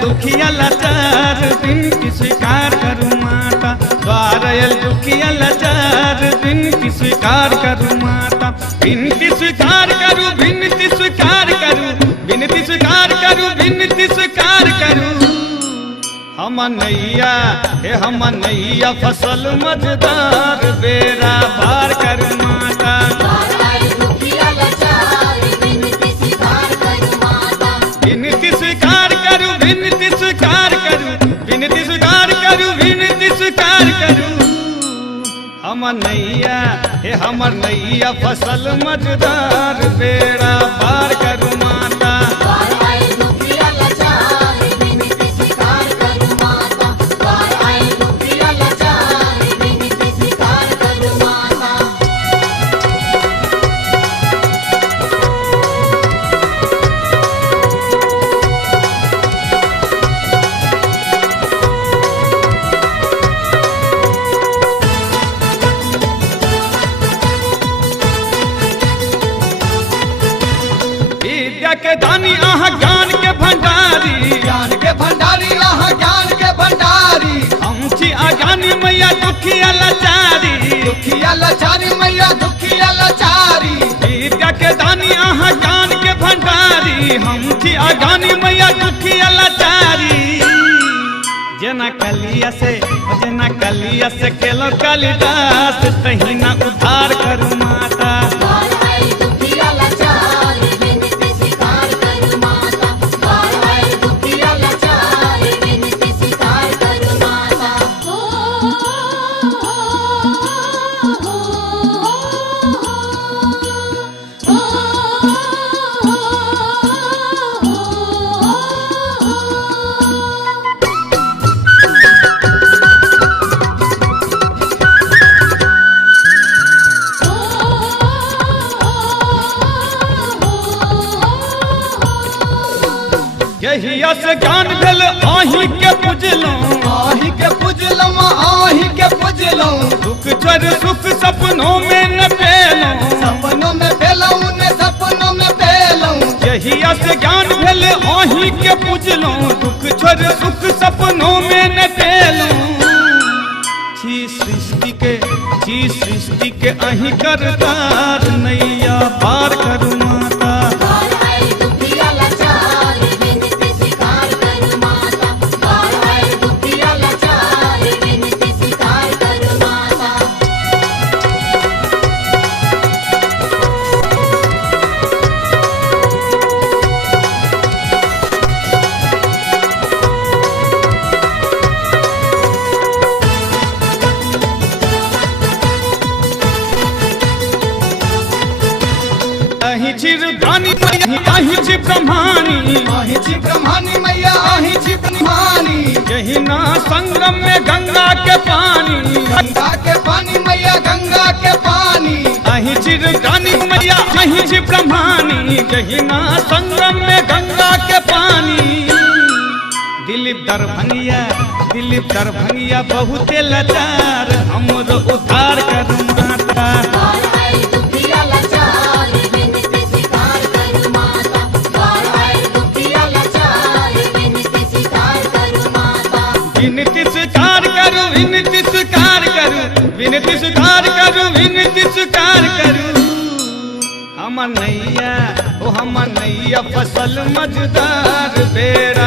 दुखिया लाचार विनती स्वीकार करूं माता, द्वारयल दुखिया लाचार विनती स्वीकार करूं माता, विनती स्वीकार करूं, विनती स्वीकार करूं, विनती स्वीकार करूं, विनती स्वीकार करूं। हम नैया हे हम नैया फसल मझदार बेड़ा पार करूं माता, विनती स्वीकार करूं, विनती स्वीकार करूं, विनती स्वीकार करूं, विनती स्वीकार करूं। हम नैया हे हमर नैया फसल मझदार बेड़ा पार करूं माता, विद्या के दानी आहा ज्ञान के भंडारी, ज्ञान के भंडारी आहा ज्ञान के भंडारी, हम छी अज्ञानी मैया दुखिया लाचारी, दुखिया लाचारी मैया दुखिया लाचारी, विद्या के दानी आहा ज्ञान के भंडारी, हम छी अज्ञानी मैया दुखिया लाचारी। जना कलिया से केलो कालिदास तही ना उद्धार करूं माता, यही से ज्ञान भेल आही के पुजलूं, आही के पुजलूं, आही के पुजलूं, दुख चर सुख सपनों में न पेलूं, सपनों में पेलूं ने सपनों में पेलूं। यही से ज्ञान भेल आही के पुजलूं, दुख चर सुख सपनों में न पेलूं। छी सृष्टि के अही करतार नैया पार करूं माता, अहि छी रुद्रानी मैया अहि छी ब्रह्मानी, आही छी ब्रह्मानी मैया आही छी ब्रह्मानी, यही ना संगम में गंगा के पानी, गंगा के पानी मैया गंगा के पानी, अहि छी रुद्रानी मैया अहि छी ब्रह्मानी, यही ना संगम में गंगा के पानी। दिलीप दरभंगिया बहुते लाचार हमरो उद्धार करूं माता, विनती स्वीकार करूं, विनती स्वीकार करूं, विनती स्वीकार करूं, विनती स्वीकार करूं। हम नैया फसल मझदार बेड़ा